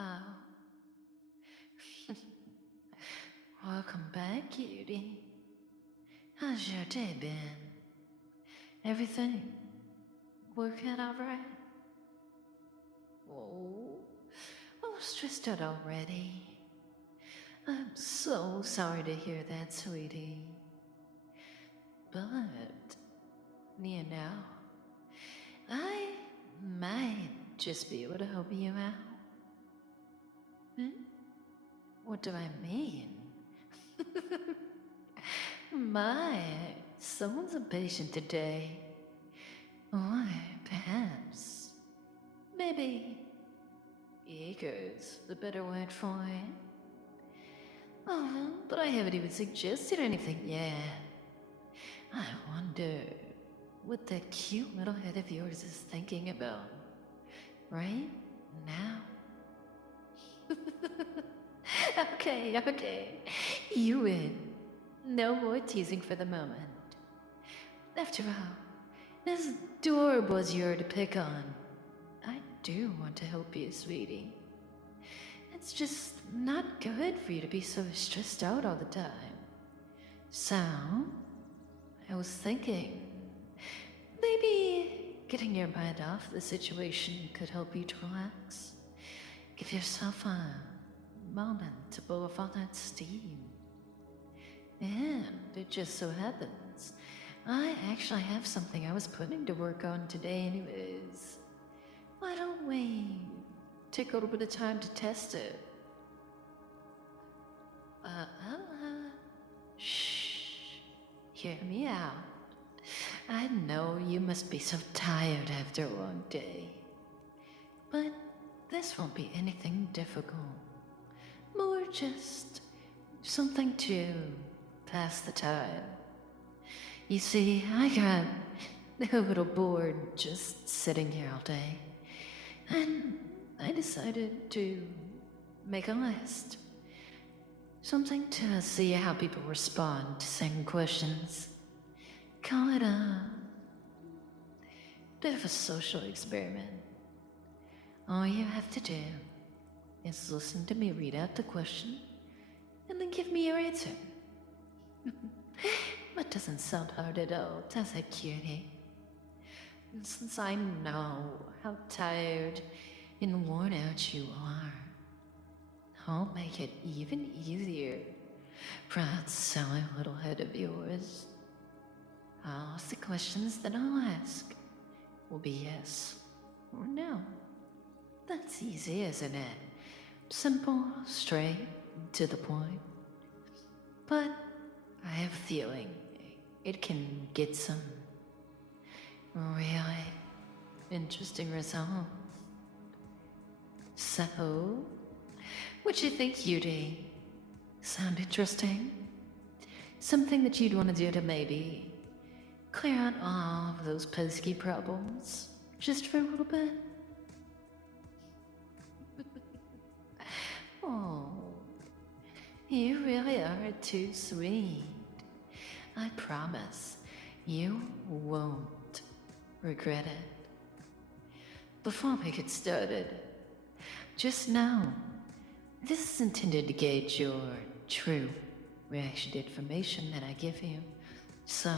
Oh. Welcome back, cutie. How's your day been? Everything working alright? Oh, I'm stressed out already. I'm so sorry to hear that, sweetie. But, you know, I might just be able to help you out. What do I mean? My, someone's impatient today. Or perhaps, maybe, eager's the better word for it. Oh, but I haven't even suggested anything yet. I wonder what that cute little head of yours is thinking about right now. Okay. You win. No more teasing for the moment. After all, as adorable as you're to pick on, I do want to help you, sweetie. It's just not good for you to be so stressed out all the time. So, I was thinking, maybe getting your mind off the situation could help you to relax. Give yourself a moment to blow off all that steam. And it just so happens, I actually have something I was putting to work on today anyways. Why don't we take a little bit of time to test it? Shh. Hear me out. I know you must be so tired after a long day. But this won't be anything difficult. More just something to pass the time. You see, I got a little bored just sitting here all day. And I decided to make a list. Something to see how people respond to certain questions. Call it a bit of a social experiment. All you have to do is listen to me read out the question and then give me your answer. That doesn't sound hard at all, does it, cutie? And since I know how tired and worn out you are, I'll make it even easier for that silly little head of yours. All the questions that I'll ask will be yes or no. That's easy, isn't it? Simple, straight, to the point. But I have a feeling it can get some really interesting results. So, what you think, cutie? Sound interesting? Something that you'd want to do to maybe clear out all of those pesky problems just for a little bit? Oh, you really are too sweet. I promise you won't regret it. Before we get started, just know this is intended to gauge your true reaction to information that I give you. So,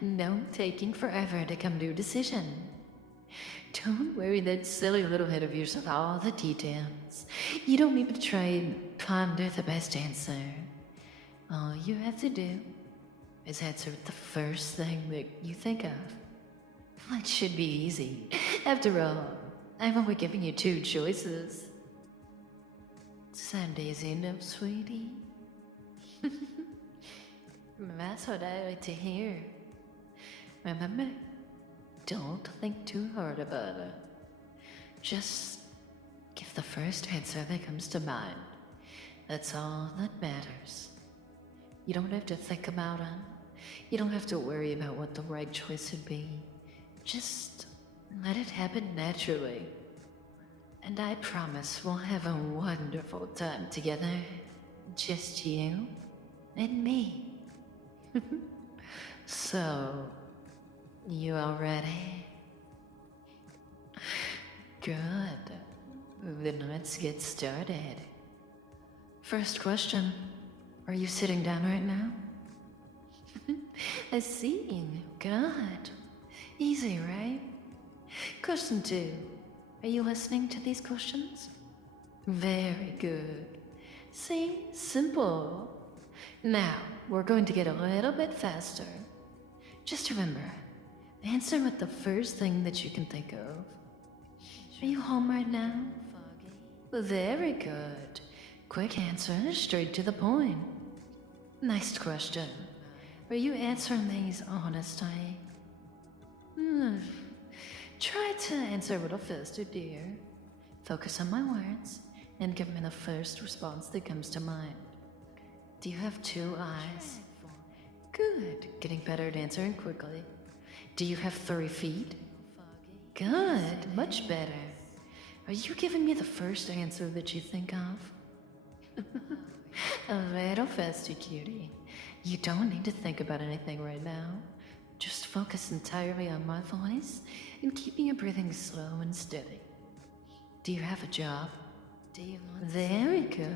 no taking forever to come to a decision. Don't worry that silly little head of yours with all the details. You don't need to try and ponder the best answer. All you have to do is answer the first thing that you think of. That should be easy. After all, I'm only giving you 2 choices. Sound easy enough, sweetie? That's what I like to hear. Remember, don't think too hard about it. Just give the first answer that comes to mind. That's all that matters. You don't have to think about it. You don't have to worry about what the right choice would be. Just let it happen naturally. And I promise we'll have a wonderful time together. Just you and me. So, you all ready? Good. Then let's get started. First question. Are you sitting down right now? I see. Good. Easy, right? Question 2. Are you listening to these questions? Very good. See? Simple. Now, we're going to get a little bit faster. Just remember, answer with the first thing that you can think of. Are you home right now? Very good. Quick answer, straight to the point. Next question. Are you answering these honestly? Try to answer a little faster, dear. Focus on my words and give me the first response that comes to mind. Do you have 2 eyes? Good. Getting better at answering quickly. Do you have 3 feet? Good. Much better. Are you giving me the first answer that you think of? A little faster, cutie. You don't need to think about anything right now. Just focus entirely on my voice and keeping your breathing slow and steady. Do you have a job? Very good.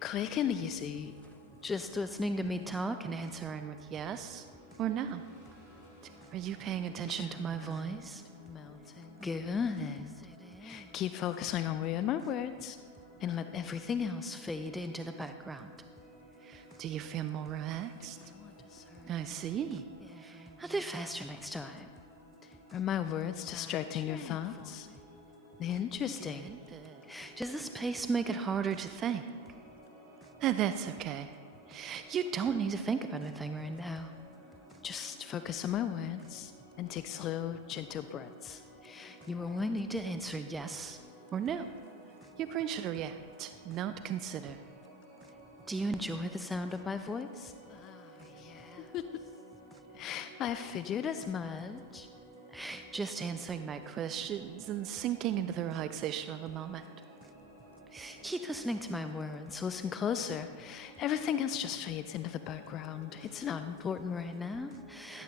Quick and easy. Just listening to me talk and answering with yes or no. Are you paying attention to my voice? Good. Keep focusing on me and my words and let everything else fade into the background. Do you feel more relaxed? I see. I'll do faster next time. Are my words distracting your thoughts? Interesting. Does this pace make it harder to think? That's okay. You don't need to think about anything right now. Just focus on my words and take slow, gentle breaths. You only need to answer yes or no. Your brain should react, not consider. Do you enjoy the sound of my voice? I figured as much. Just answering my questions and sinking into the relaxation of the moment. Keep listening to my words, listen closer. Everything else just fades into the background. It's not important right now.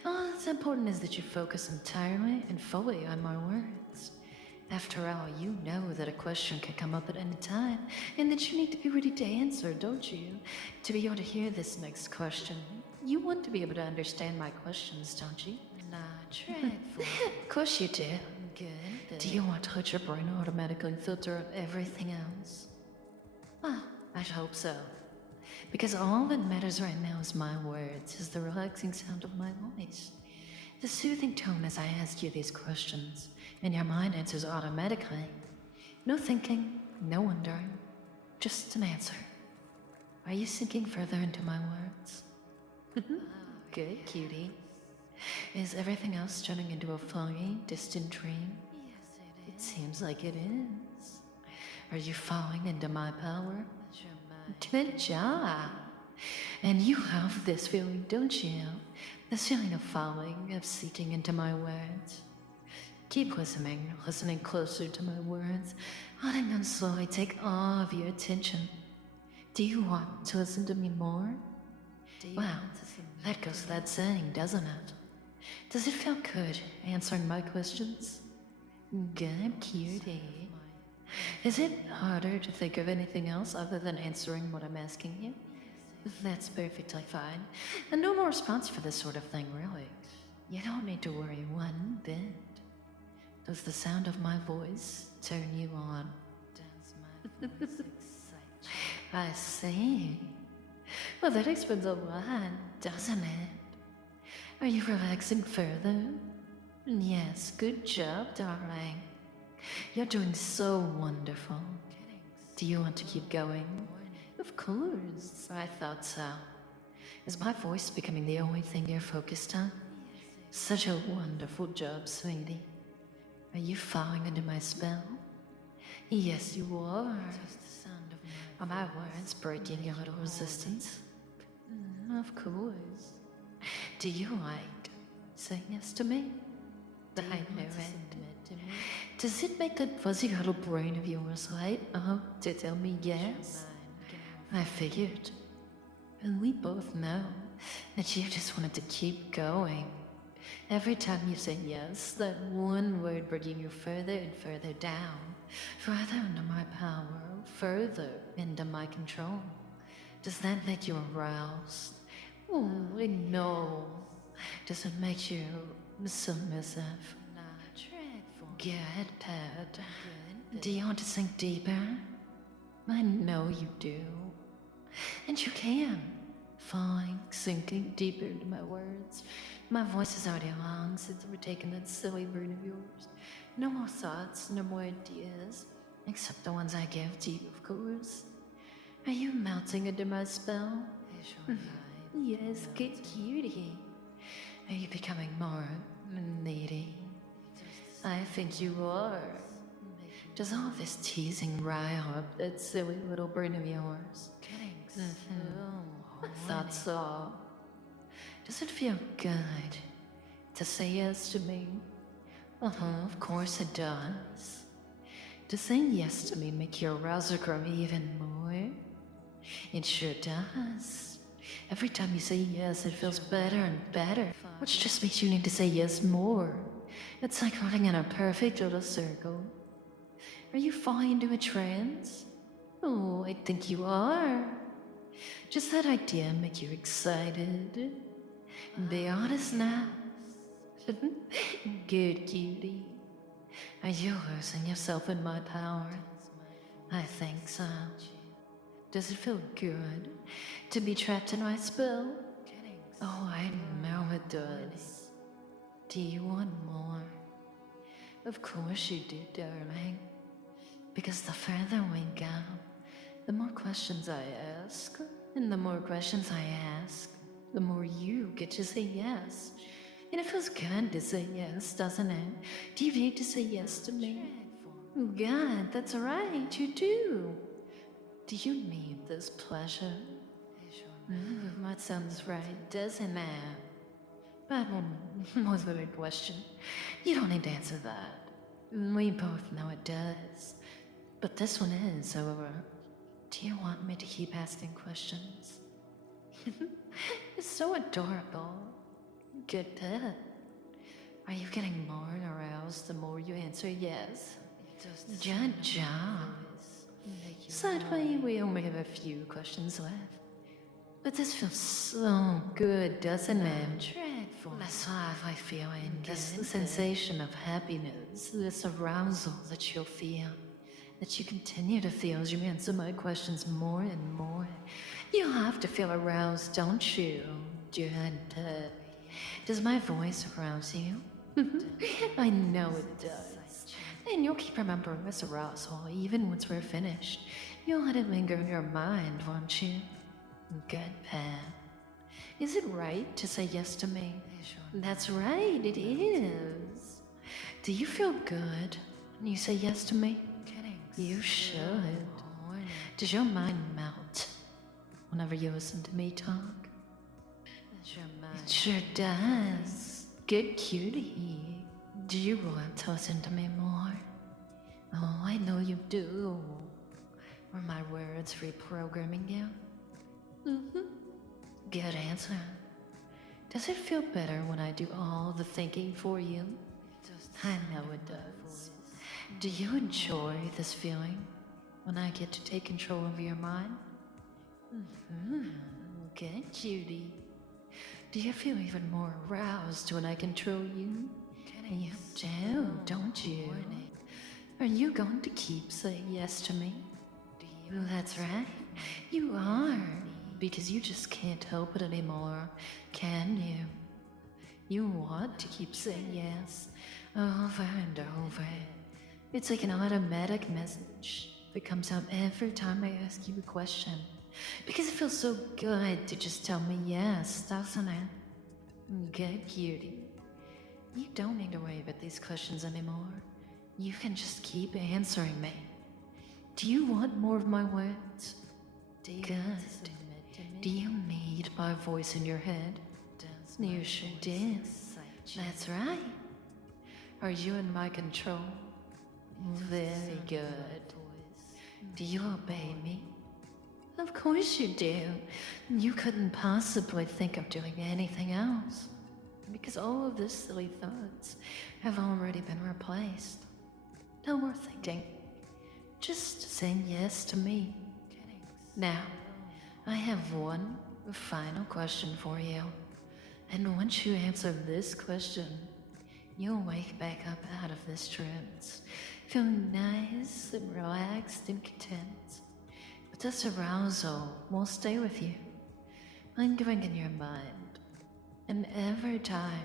All that's important is that you focus entirely and fully on my words. After all, you know that a question can come up at any time, and that you need to be ready to answer, don't you? To be able to hear this next question. You want to be able to understand my questions, don't you? Of course you do. Good. Do you want to let your brain automatically filter out everything else? Well, I hope so. Because all that matters right now is my words, is the relaxing sound of my voice. The soothing tone as I ask you these questions, and your mind answers automatically. No thinking, no wondering, just an answer. Are you sinking further into my words? Good, cutie. Is everything else turning into a foggy, distant dream? It seems like it is. Are you falling into my power? Good job. And you have this feeling, don't you? This feeling of falling, of sinking into my words. Keep listening closer to my words, letting them slowly take all of your attention. Do you want to listen to me more? Well, that goes without saying, doesn't it? Does it feel good answering my questions? Good, cutie. Is it harder to think of anything else other than answering what I'm asking you? That's perfectly fine. A normal response for this sort of thing, really. You don't need to worry one bit. Does the sound of my voice turn you on? I see. Well, that explains a lot, doesn't it? Are you relaxing further? Yes, good job, darling. You're doing so wonderful. Do you want to keep going? Of course, I thought so. Is my voice becoming the only thing you're focused on? Such a wonderful job, sweetie. Are you falling into my spell? Yes, you are. Are my words breaking your little resistance? Of course. Do you like saying yes to me? I know it. Does it make that fuzzy little brain of yours light up to tell me yes? I figured. And we both know that you just wanted to keep going. Every time you say yes, that one word bringing you further and further down, further under my power, further into my control. Does that make you aroused? Oh, I know. Does it make you submissive? Good, Ted. Do you want to sink deeper? I know you do. And you can. Fine, sinking deeper into my words. My voice is already long since we're taking that silly brain of yours. No more thoughts, no more ideas, except the ones I give to you, of course. Are you melting under my spell? Yes, good cutie. Are you becoming more needy? I think you are. Does all this teasing rile up that silly little brain of yours? I thought so. Does it feel good to say yes to me? Of course it does. Does saying yes to me make your arousal grow even more? It sure does. Every time you say yes, it feels better and better, which just makes you need to say yes more. It's like running in a perfect little circle. Are you falling into a trance? Oh, I think you are. Does that idea make you excited? Be honest now. Good cutie. Are you losing yourself in my power? I think so. Does it feel good to be trapped in my spell? Oh, I know it does. Do you want more? Of course you do, darling. Because the further we go, the more questions I ask. And the more questions I ask, the more you get to say yes. And it feels good to say yes, doesn't it? Do you need to say yes to me? God, that's right, you do. Do you need this pleasure? That sounds right, doesn't it? But was the big question. You don't need to answer that. We both know it does. But this one is, however. Do you want me to keep asking questions? It's so adorable. Good pet. Are you getting more aroused the more you answer yes? Good job. Sadly, we only have a few questions left. But this feels so good, doesn't it? This lively feeling, this sensation of happiness, this arousal that you'll feel, that you continue to feel as you answer my questions more and more. You have to feel aroused, don't you? Does my voice arouse you? I know it does. And you'll keep remembering this arousal even once we're finished. You'll let it linger in your mind, won't you? Good, Pam. Is it right to say yes to me? That's right, it is. Do you feel good when you say yes to me? You should. Does your mind melt whenever you listen to me talk? It sure does. Good cutie. Do you want to listen to me more? Oh, I know you do. Were my words reprogramming you? Good answer. Does it feel better when I do all the thinking for you? I know it does. Do you enjoy this feeling when I get to take control of your mind? Good cutie. Do you feel even more aroused when I control you? You do, don't you? Are you going to keep saying yes to me? That's right, you are. Because you just can't help it anymore, can you? You want to keep saying yes, over and over. It's like an automatic message that comes out every time I ask you a question. Because it feels so good to just tell me yes, doesn't it? Good cutie. You don't need to worry about these questions anymore. You can just keep answering me. Do you want more of my words? Good. Do you need my voice in your head? You sure did. That's right. Are you in my control? Very good. Do you obey me? Of course you do. You couldn't possibly think of doing anything else. because all of these silly thoughts have already been replaced. No more thinking. Just saying yes to me. Now, I have one final question for you. And once you answer this question, you'll wake back up out of this trance, feeling nice and relaxed and content. But this arousal will stay with you, lingering in your mind. And every time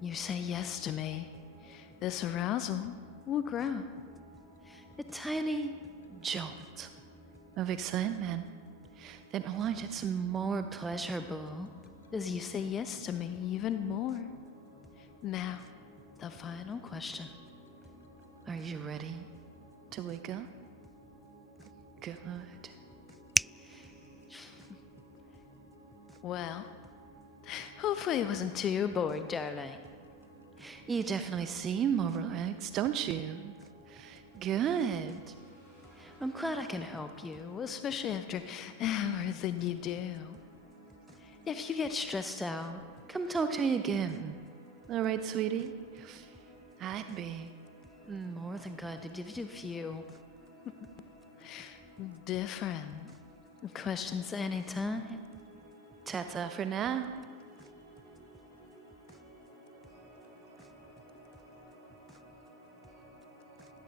you say yes to me, this arousal will grow. A tiny jolt of excitement that only gets more pleasurable as you say yes to me even more. Now, the final question. Are you ready to wake up? Good. Well, hopefully it wasn't too boring, darling. You definitely seem more relaxed, don't you? Good. I'm glad I can help you, especially after everything you do. If you get stressed out, come talk to me again. Alright, sweetie? I'd be more than glad to give you a few different questions anytime. Ta-ta for now.